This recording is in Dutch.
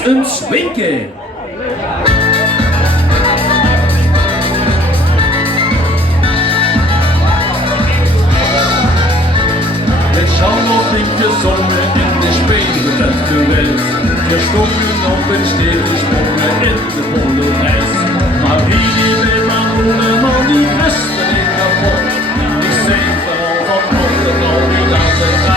als een swinker. Ik zal nog niet gezongen in de spelen het duet. Gestongen op een steeg gesprongen in de Polonaise. Maar wie die met mijn moeder al die vesten in kapot. Ik zei vooral van altijd al die laatste